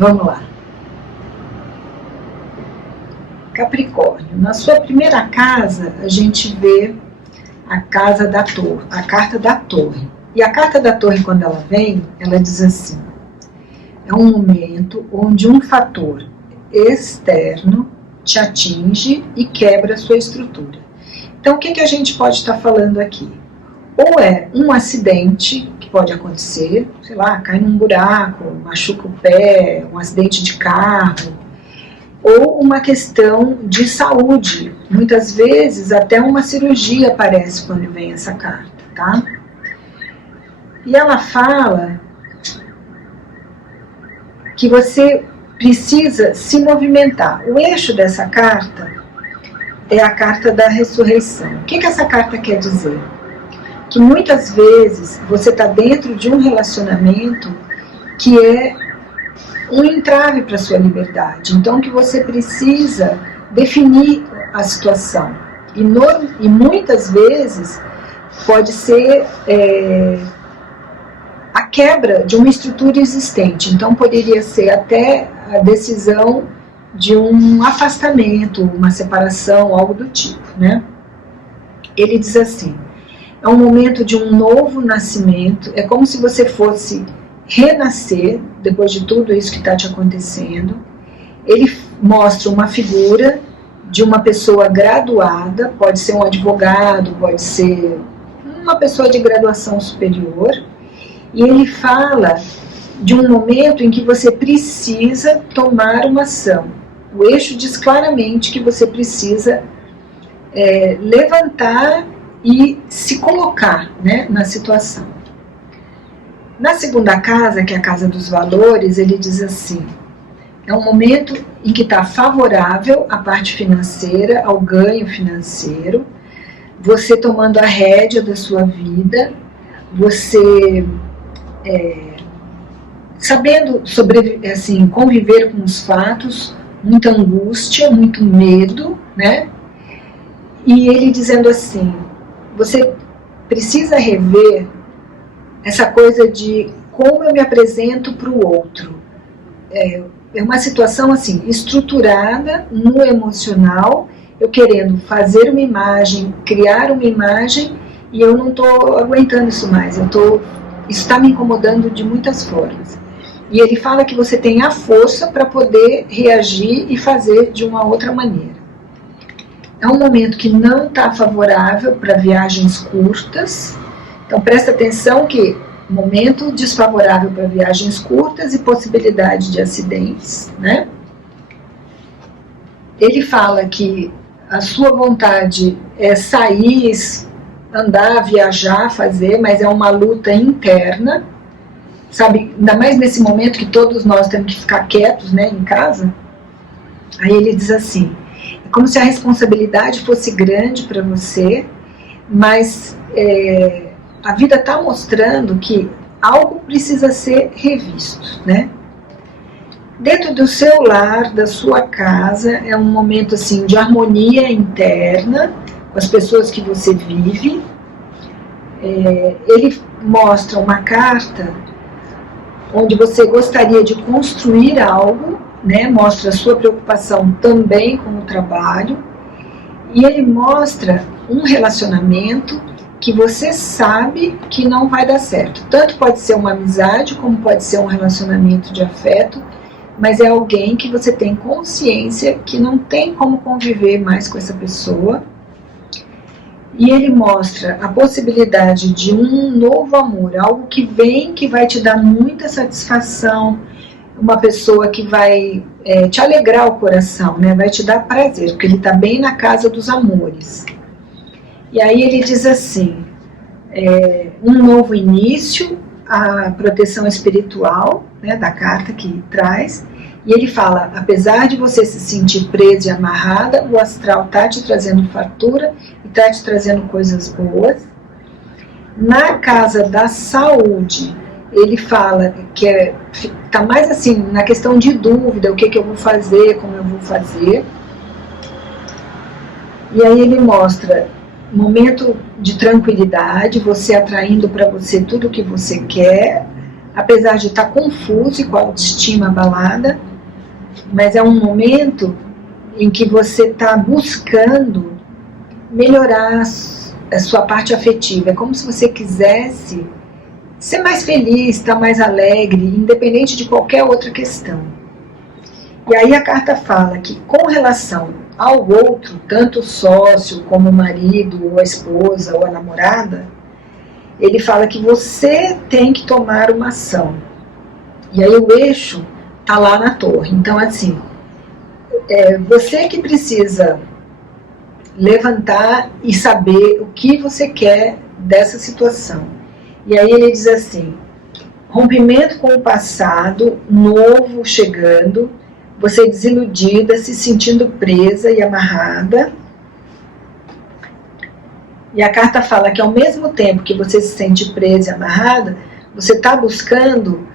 Vamos lá. Capricórnio, na sua primeira casa, a gente vê a casa da torre, a carta da torre. E a carta da torre, quando ela vem, ela diz assim: é um momento onde um fator externo te atinge e quebra a sua estrutura. Então, o que a gente pode estar falando aqui? Ou é um acidente que pode acontecer, sei lá, cai num buraco, machuca o pé, um acidente de carro, ou uma questão de saúde. Muitas vezes até uma cirurgia aparece quando vem essa carta, tá? E ela fala que você precisa se movimentar. O eixo dessa carta é a carta da ressurreição. O que essa carta quer dizer? Que muitas vezes você está dentro de um relacionamento que é um entrave para a sua liberdade. Então, que você precisa definir a situação. E muitas vezes pode ser a quebra de uma estrutura existente. Então, poderia ser até a decisão de um afastamento, uma separação, algo do tipo, né? Ele diz assim: é um momento de um novo nascimento, é como se você fosse renascer depois de tudo isso que está te acontecendo. Ele mostra uma figura de uma pessoa graduada, pode ser um advogado, pode ser uma pessoa de graduação superior, e ele fala de um momento em que você precisa tomar uma ação. O eixo diz claramente que você precisa levantar e se colocar, né, na situação. Na segunda casa, que é a casa dos valores, ele diz assim: é um momento em que está favorável à parte financeira, ao ganho financeiro, você tomando a rédea da sua vida, você sabendo conviver com os fatos, muita angústia, muito medo, né? E ele dizendo assim: você precisa rever essa coisa de como eu me apresento para o outro. É uma situação assim, estruturada no emocional, eu querendo fazer uma imagem, criar uma imagem, e eu não estou aguentando isso mais, isso está me incomodando de muitas formas. E ele fala que você tem a força para poder reagir e fazer de uma outra maneira. É um momento que não está favorável para viagens curtas. Então presta atenção que momento desfavorável para viagens curtas e possibilidade de acidentes, né? Ele fala que a sua vontade é sair, andar, viajar, fazer, mas é uma luta interna. Sabe, ainda mais nesse momento que todos nós temos que ficar quietos, né, em casa. Aí ele diz assim: é como se a responsabilidade fosse grande para você, mas a vida está mostrando que algo precisa ser revisto, né? Dentro do seu lar, da sua casa, é um momento assim de harmonia interna com as pessoas que você vive. Ele mostra uma carta onde você gostaria de construir algo, né? Mostra a sua preocupação também com o trabalho, e ele mostra um relacionamento que você sabe que não vai dar certo. Tanto pode ser uma amizade, como pode ser um relacionamento de afeto, mas é alguém que você tem consciência que não tem como conviver mais com essa pessoa. E ele mostra a possibilidade de um novo amor, algo que vem, que vai te dar muita satisfação, uma pessoa que vai te alegrar o coração, né? Vai te dar prazer, porque ele está bem na casa dos amores. E aí ele diz assim: um novo início, a proteção espiritual, né, da carta que traz. E ele fala: apesar de você se sentir presa e amarrada, o astral está te trazendo fartura e está te trazendo coisas boas. Na casa da saúde, ele fala que está mais assim, na questão de dúvida, o que eu vou fazer, como eu vou fazer. E aí ele mostra momento de tranquilidade, você atraindo para você tudo o que você quer, apesar de estar confuso e com a autoestima abalada, mas é um momento em que você está buscando melhorar a sua parte afetiva. É como se você quisesse ser mais feliz, estar mais alegre, independente de qualquer outra questão. E aí a carta fala que com relação ao outro, tanto o sócio como o marido, ou a esposa, ou a namorada, ele fala que você tem que tomar uma ação. E aí o eixo está lá na torre. Então, assim, você que precisa levantar e saber o que você quer dessa situação. E aí ele diz assim, rompimento com o passado, novo chegando, você desiludida, se sentindo presa e amarrada. E a carta fala que ao mesmo tempo que você se sente presa e amarrada, você está buscando,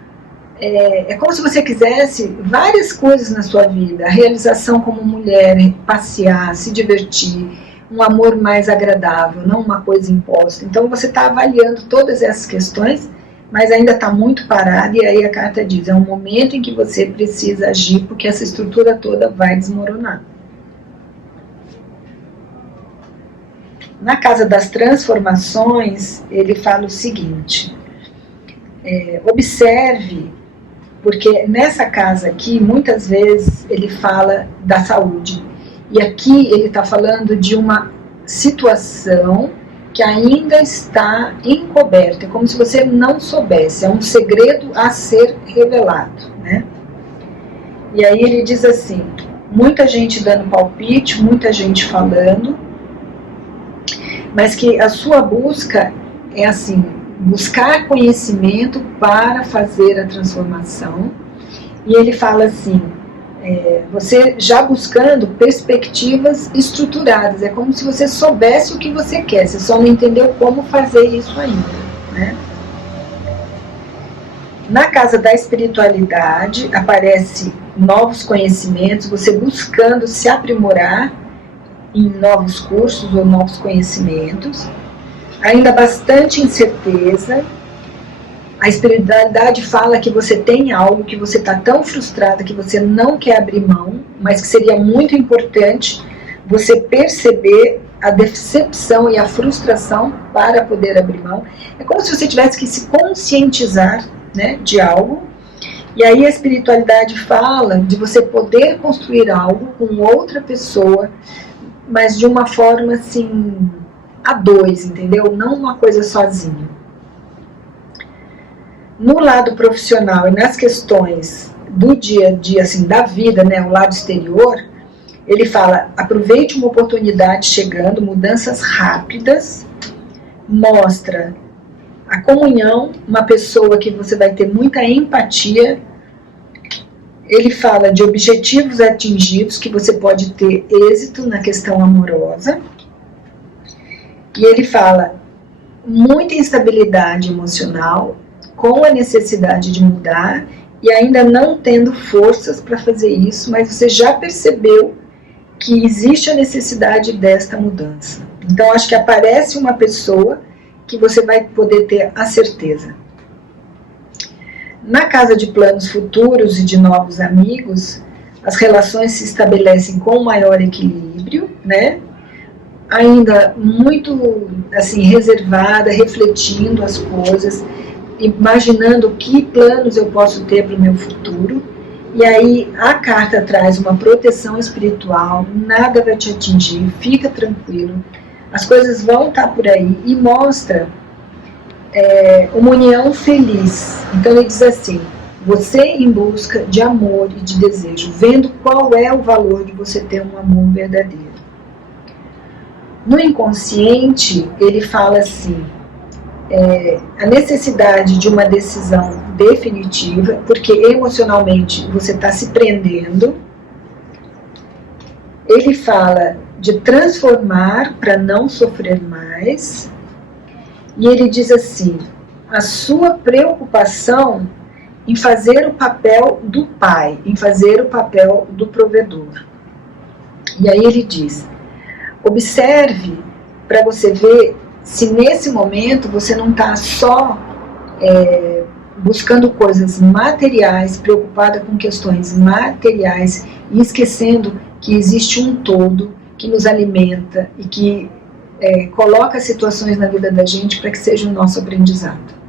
é como se você quisesse várias coisas na sua vida, a realização como mulher, passear, se divertir, um amor mais agradável, não uma coisa imposta. Então você está avaliando todas essas questões, mas ainda está muito parado, e aí a carta diz, é um momento em que você precisa agir, porque essa estrutura toda vai desmoronar. Na casa das transformações, ele fala o seguinte, observe, porque nessa casa aqui, muitas vezes ele fala da saúde, e aqui ele está falando de uma situação que ainda está encoberta, é como se você não soubesse, é um segredo a ser revelado, né? E aí ele diz assim, muita gente dando palpite, muita gente falando, mas que a sua busca é assim, buscar conhecimento para fazer a transformação. E ele fala assim, você já buscando perspectivas estruturadas, é como se você soubesse o que você quer, você só não entendeu como fazer isso ainda, né? Na casa da espiritualidade aparece novos conhecimentos, você buscando se aprimorar em novos cursos ou novos conhecimentos, ainda bastante incerteza. A espiritualidade fala que você tem algo, que você está tão frustrada que você não quer abrir mão, mas que seria muito importante você perceber a decepção e a frustração para poder abrir mão. É como se você tivesse que se conscientizar, né, de algo. E aí a espiritualidade fala de você poder construir algo com outra pessoa, mas de uma forma assim, a dois, entendeu? Não uma coisa sozinha. No lado profissional e nas questões do dia a dia, assim, da vida, né, o lado exterior, ele fala, aproveite uma oportunidade chegando, mudanças rápidas, mostra a comunhão, uma pessoa que você vai ter muita empatia. Ele fala de objetivos atingidos, que você pode ter êxito na questão amorosa. E ele fala muita instabilidade emocional, com a necessidade de mudar e ainda não tendo forças para fazer isso, mas você já percebeu que existe a necessidade desta mudança. Então acho que aparece uma pessoa que você vai poder ter a certeza. Na casa de planos futuros e de novos amigos, as relações se estabelecem com maior equilíbrio, né? Ainda muito assim reservada, refletindo as coisas, imaginando que planos eu posso ter para o meu futuro. E aí a carta traz uma proteção espiritual, nada vai te atingir, fica tranquilo, as coisas vão estar por aí, e mostra uma união feliz. Então ele diz assim, você em busca de amor e de desejo, vendo qual é o valor de você ter um amor verdadeiro. No inconsciente ele fala assim, a necessidade de uma decisão definitiva, porque emocionalmente você está se prendendo. Ele fala de transformar para não sofrer mais. E ele diz assim, a sua preocupação em fazer o papel do pai, em fazer o papel do provedor. E aí ele diz, observe para você ver se nesse momento você não está só buscando coisas materiais, preocupada com questões materiais e esquecendo que existe um todo que nos alimenta e que coloca situações na vida da gente para que seja o nosso aprendizado.